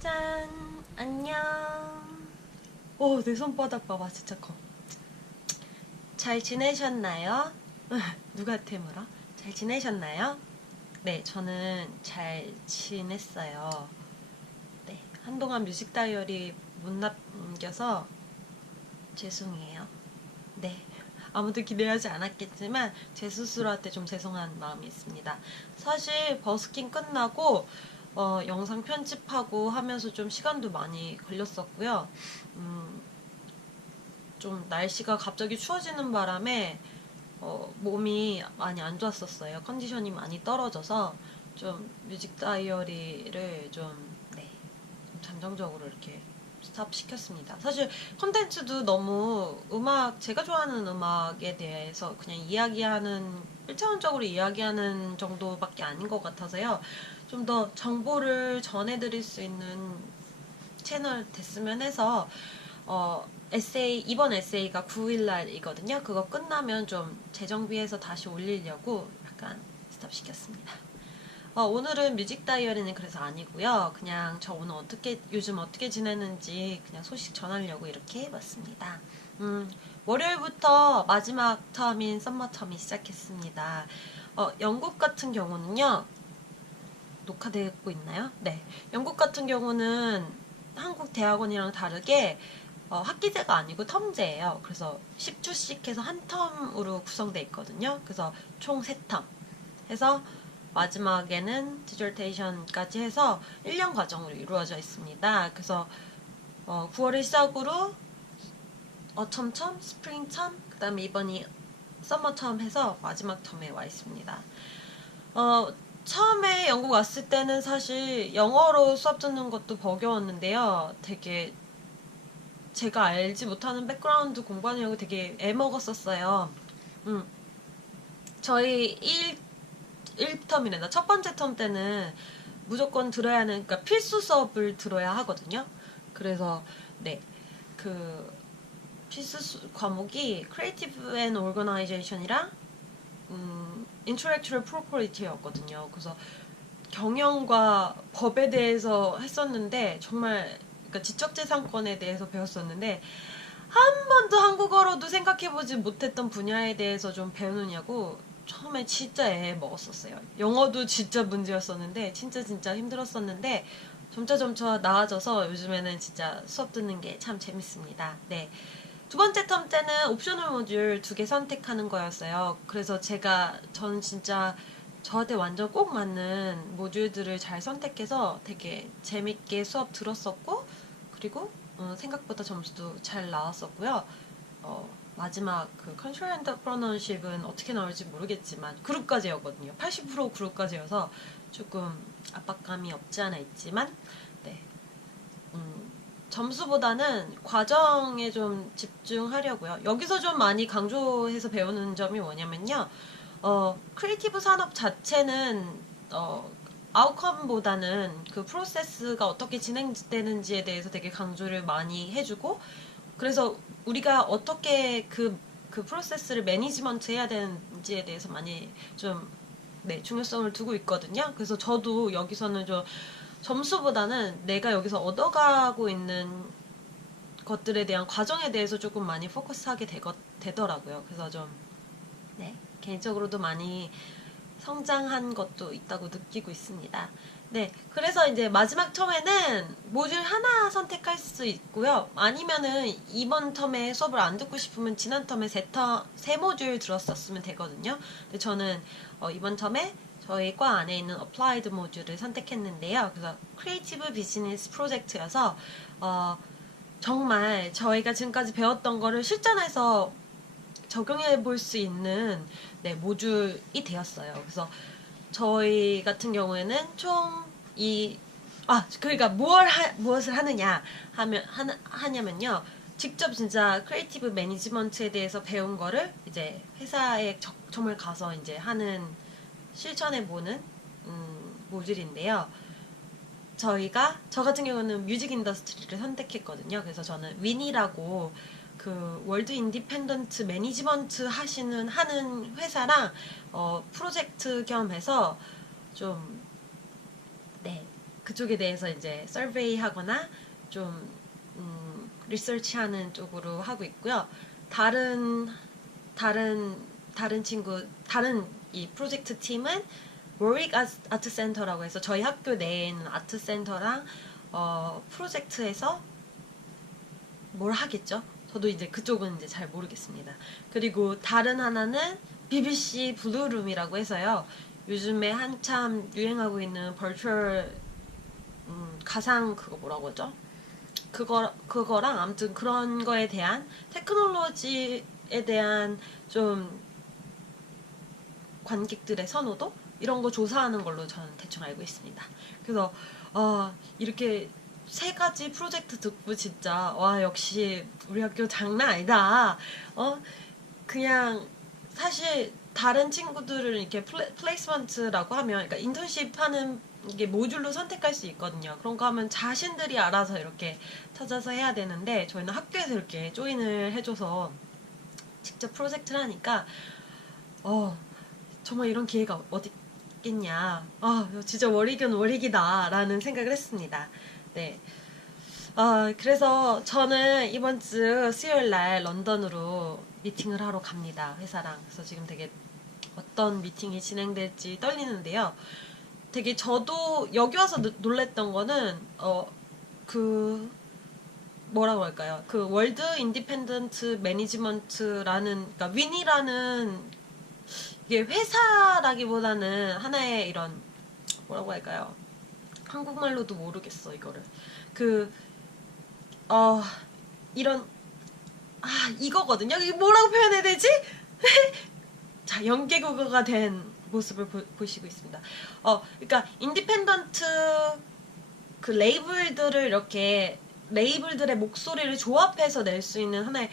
짠! 안녕! 오, 내 손바닥 봐봐, 진짜 커. 잘 지내셨나요? 누구한테 물어? 잘 지내셨나요? 네, 저는 잘 지냈어요. 네, 한동안 뮤직 다이어리 못 남겨서 죄송해요. 네, 아무도 기대하지 않았겠지만 제 스스로한테 좀 죄송한 마음이 있습니다. 사실 버스킹 끝나고 영상 편집하고 하면서 좀 시간도 많이 걸렸었고요. 음, 좀 날씨가 갑자기 추워지는 바람에 몸이 많이 안 좋았었어요. 컨디션이 많이 떨어져서 좀 뮤직 다이어리를 좀, 네, 좀 잠정적으로 이렇게 스탑 시켰습니다. 사실 컨텐츠도 너무 제가 좋아하는 음악에 대해서 그냥 이야기하는, 1차원적으로 이야기하는 정도밖에 아닌 것 같아서요. 좀 더 정보를 전해드릴 수 있는 채널 됐으면 해서 이번 에세이가 9일날이거든요. 그거 끝나면 좀 재정비해서 다시 올리려고 약간 스탑 시켰습니다. 오늘은 뮤직 다이어리는 그래서 아니고요. 그냥 저 오늘 요즘 어떻게 지내는지 그냥 소식 전하려고 이렇게 해봤습니다. 월요일부터 마지막 터인 썸머 텀이 시작했습니다. 영국 같은 경우는요. 녹화되고 있나요? 네. 영국 같은 경우는 한국 대학원이랑 다르게 학기제가 아니고 텀제예요. 그래서 10주씩 해서 한 텀으로 구성되어 있거든요. 그래서 총 3텀 해서 마지막에는 디저테이션까지 해서 1년 과정으로 이루어져 있습니다. 그래서 9월을 시작으로 어텀텀, 스프링텀, 그 다음에 이번이 서머텀 해서 마지막 텀에 와 있습니다. 처음에 영국 왔을 때는 사실 영어로 수업 듣는 것도 버거웠는데요. 되게 제가 알지 못하는 백그라운드 공부하느라고 되게 애먹었었어요. 음, 저희 1텀이래나 첫 번째 텀 때는 무조건 들어야 하는, 그러니까 필수 수업을 들어야 하거든요. 그래서, 네, 그, 과목이 Creative and Organization이랑, Intellectual Property였거든요. 그래서 경영과 법에 대해서 했었는데, 정말, 그러니까 지적재산권에 대해서 배웠었는데, 한 번도 한국어로도 생각해보지 못했던 분야에 대해서 좀 배우느냐고 처음에 진짜 애 먹었었어요. 영어도 진짜 문제였었는데 진짜 힘들었었는데 점차 나아져서 요즘에는 진짜 수업 듣는 게 참 재밌습니다. 네. 두 번째 텀 때는 옵셔널 모듈 2개 선택하는 거였어요. 그래서 저는 진짜 저한테 완전 꼭 맞는 모듈들을 잘 선택해서 되게 재밌게 수업 들었었고, 그리고 생각보다 점수도 잘 나왔었고요. 마지막 그 컨트롤 엔터프러너십은 어떻게 나올지 모르겠지만 그룹까지였거든요. 80% 그룹까지여서 조금 압박감이 없지 않아 있지만, 네. 점수보다는 과정에 좀 집중하려고요. 여기서 좀 많이 강조해서 배우는 점이 뭐냐면요. 크리에이티브 산업 자체는 아웃컴보다는 그 프로세스가 어떻게 진행되는지에 대해서 되게 강조를 많이 해주고, 그래서 우리가 어떻게 그 프로세스를 매니지먼트 해야 되는지에 대해서 많이 좀, 네, 중요성을 두고 있거든요. 그래서 저도 여기서는 좀 점수보다는 내가 여기서 얻어가고 있는 것들에 대한 과정에 대해서 조금 많이 포커스하게 되더라고요. 그래서 좀, 네, 개인적으로도 많이 성장한 것도 있다고 느끼고 있습니다. 네, 그래서 이제 마지막 텀에는 모듈 하나 선택할 수 있고요. 아니면은 이번 텀에 수업을 안 듣고 싶으면 지난 텀에 세 모듈 들었었으면 되거든요. 근데 저는 이번 텀에 저희 과 안에 있는 어플라이드 모듈을 선택했는데요. 그래서 크리에이티브 비즈니스 프로젝트여서 정말 저희가 지금까지 배웠던 거를 실전에서 적용해 볼 수 있는, 네, 모듈이 되었어요. 그래서 저희 같은 경우에는 그러니까 무엇을 하냐면요. 직접 진짜 크리에이티브 매니지먼트에 대해서 배운 거를 이제 회사에 정말 가서 이제 실천해 보는, 모듈인데요. 저 같은 경우는 뮤직 인더스트리를 선택했거든요. 그래서 저는 윈이라고 그 월드 인디펜던트 매니지먼트 하는 회사랑 프로젝트 겸 해서 좀, 네, 그쪽에 대해서 이제 서베이 하거나 좀 리서치하는 쪽으로 하고 있고요. 다른 친구, 다른 이 프로젝트 팀은 워릭 아트 센터라고 해서 저희 학교 내에 있는 아트 센터랑 프로젝트에서 뭘 하겠죠? 저도 이제 그쪽은 이제 잘 모르겠습니다. 그리고 다른 하나는 BBC 블루룸이라고 해서요. 요즘에 한참 유행하고 있는 버추얼 가상 그거 뭐라고 하죠? 그거랑 아무튼 그런 거에 대한 테크놀로지에 대한 좀 관객들의 선호도 이런 거 조사하는 걸로 저는 대충 알고 있습니다. 그래서 이렇게 세 가지 프로젝트 듣고 진짜 와 역시 우리 학교 장난 아니다. 그냥 사실 다른 친구들을 이렇게 플레이스먼트라고 하면 그러니까 인턴십 하는 이게 모듈로 선택할 수 있거든요. 그런 거 하면 자신들이 알아서 이렇게 찾아서 해야 되는데 저희는 학교에서 이렇게 조인을 해줘서 직접 프로젝트를 하니까 정말 이런 기회가 어디 있겠냐. 진짜 월익은 월익이다 라는 생각을 했습니다. 네. 그래서 저는 이번 주 수요일 날 런던으로 미팅을 하러 갑니다. 회사랑. 그래서 지금 되게 어떤 미팅이 진행될지 떨리는데요. 되게 저도 여기 와서 놀랬던 거는 뭐라고 할까요? 그 월드 인디펜던트 매니지먼트라는 그러니까 윈이라는 이게 회사라기보다는 하나의 이런 뭐라고 할까요? 한국말로도 모르겠어 이거를 이런 이거거든요. 이게 뭐라고 표현해야 되지? 자, 연계국어가 된 모습을 보시고 있습니다. 그러니까 인디펜던트 그 레이블들을 이렇게 레이블들의 목소리를 조합해서 낼 수 있는 하나의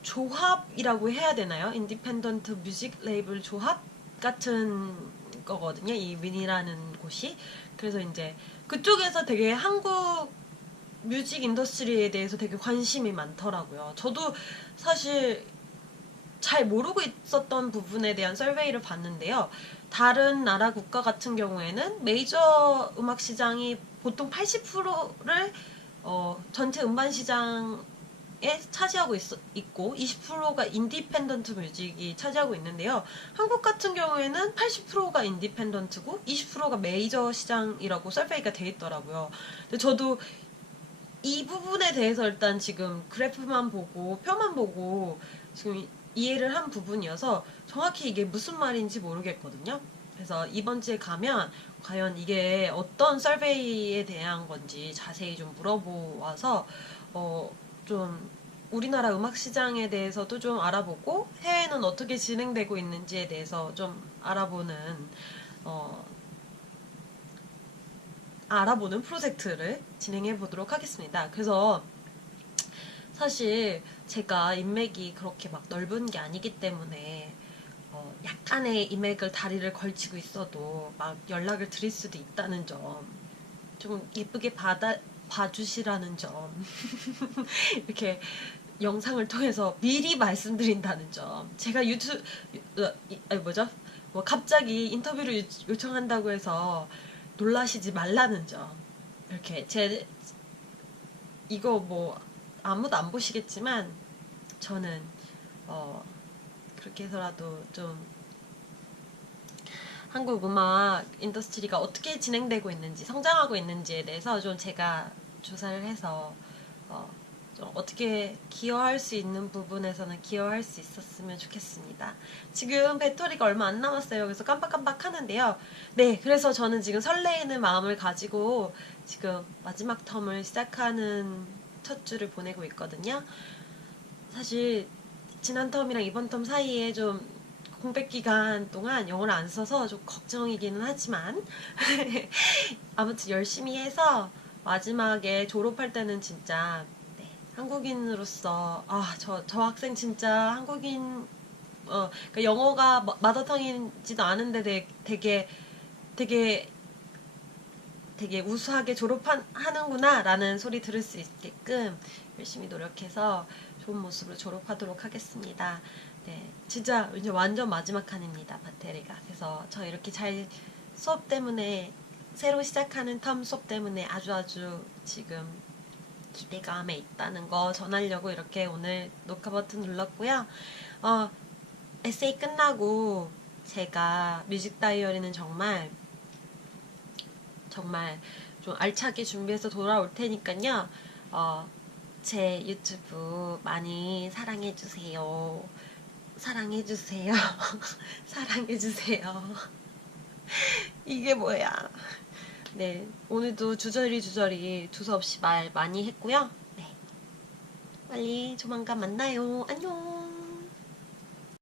조합이라고 해야 되나요? 인디펜던트 뮤직 레이블 조합 같은 거거든요. 이 윈이라는 곳이. 그래서 이제 그쪽에서 되게 한국 뮤직 인더스트리에 대해서 되게 관심이 많더라고요. 저도 사실 잘 모르고 있었던 부분에 대한 설베이를 봤는데요. 다른 나라 국가 같은 경우에는 메이저 음악 시장이 보통 80%를 전체 음반 시장에 차지하고 있고 20%가 인디펜던트 뮤직이 차지하고 있는데요. 한국 같은 경우에는 80%가 인디펜던트고 20%가 메이저 시장이라고 설베이가 돼 있더라고요. 근데 저도 이 부분에 대해서 일단 지금 그래프만 보고 표만 보고 지금 이해를 한 부분이어서 정확히 이게 무슨 말인지 모르겠거든요. 그래서 이번 주에 가면 과연 이게 어떤 설베이에 대한 건지 자세히 좀 물어보아서 좀 우리나라 음악 시장에 대해서도 좀 알아보고 해외는 어떻게 진행되고 있는지에 대해서 좀 알아보는 프로젝트를 진행해 보도록 하겠습니다. 그래서 사실 제가 인맥이 그렇게 막 넓은 게 아니기 때문에 약간의 인맥을 다리를 걸치고 있어도 막 연락을 드릴 수도 있다는 점, 좀 예쁘게 봐주시라는 점, 이렇게 영상을 통해서 미리 말씀드린다는 점, 제가 뭐 갑자기 인터뷰를 요청한다고 해서 놀라시지 말라는 점, 이렇게 이거 뭐 아무도 안 보시겠지만 저는 그렇게 해서라도 좀 한국 음악 인더스트리가 어떻게 진행되고 있는지 성장하고 있는지에 대해서 좀 제가 조사를 해서 좀 어떻게 기여할 수 있는 부분에서는 기여할 수 있었으면 좋겠습니다. 지금 배터리가 얼마 안 남았어요. 그래서 깜빡깜빡 하는데요. 네, 그래서 저는 지금 설레이는 마음을 가지고 지금 마지막 텀을 시작하는 첫 주를 보내고 있거든요. 사실 지난 텀이랑 이번 텀 사이에 좀 공백 기간 동안 영어를 안 써서 좀 걱정이기는 하지만 아무튼 열심히 해서 마지막에 졸업할 때는 진짜 한국인으로서 저 학생 진짜 한국인 그러니까 영어가 마더텅인지도 않은데 되게 우수하게 졸업하는구나 라는 소리 들을 수 있게끔 열심히 노력해서 좋은 모습으로 졸업하도록 하겠습니다. 네, 진짜 이제 완전 마지막 칸입니다. 배터리가. 그래서 저 이렇게 잘 수업 때문에 새로 시작하는 텀 수업 때문에 아주 지금 기대감에 있다는 거 전하려고 이렇게 오늘 녹화 버튼 눌렀고요. 에세이 끝나고 제가 뮤직 다이어리는 정말 좀 알차게 준비해서 돌아올 테니까요. 제 유튜브 많이 사랑해주세요. 사랑해주세요. 사랑해주세요. 이게 뭐야. 네, 오늘도 주저리 두서없이 말 많이 했고요. 네, 빨리 조만간 만나요. 안녕.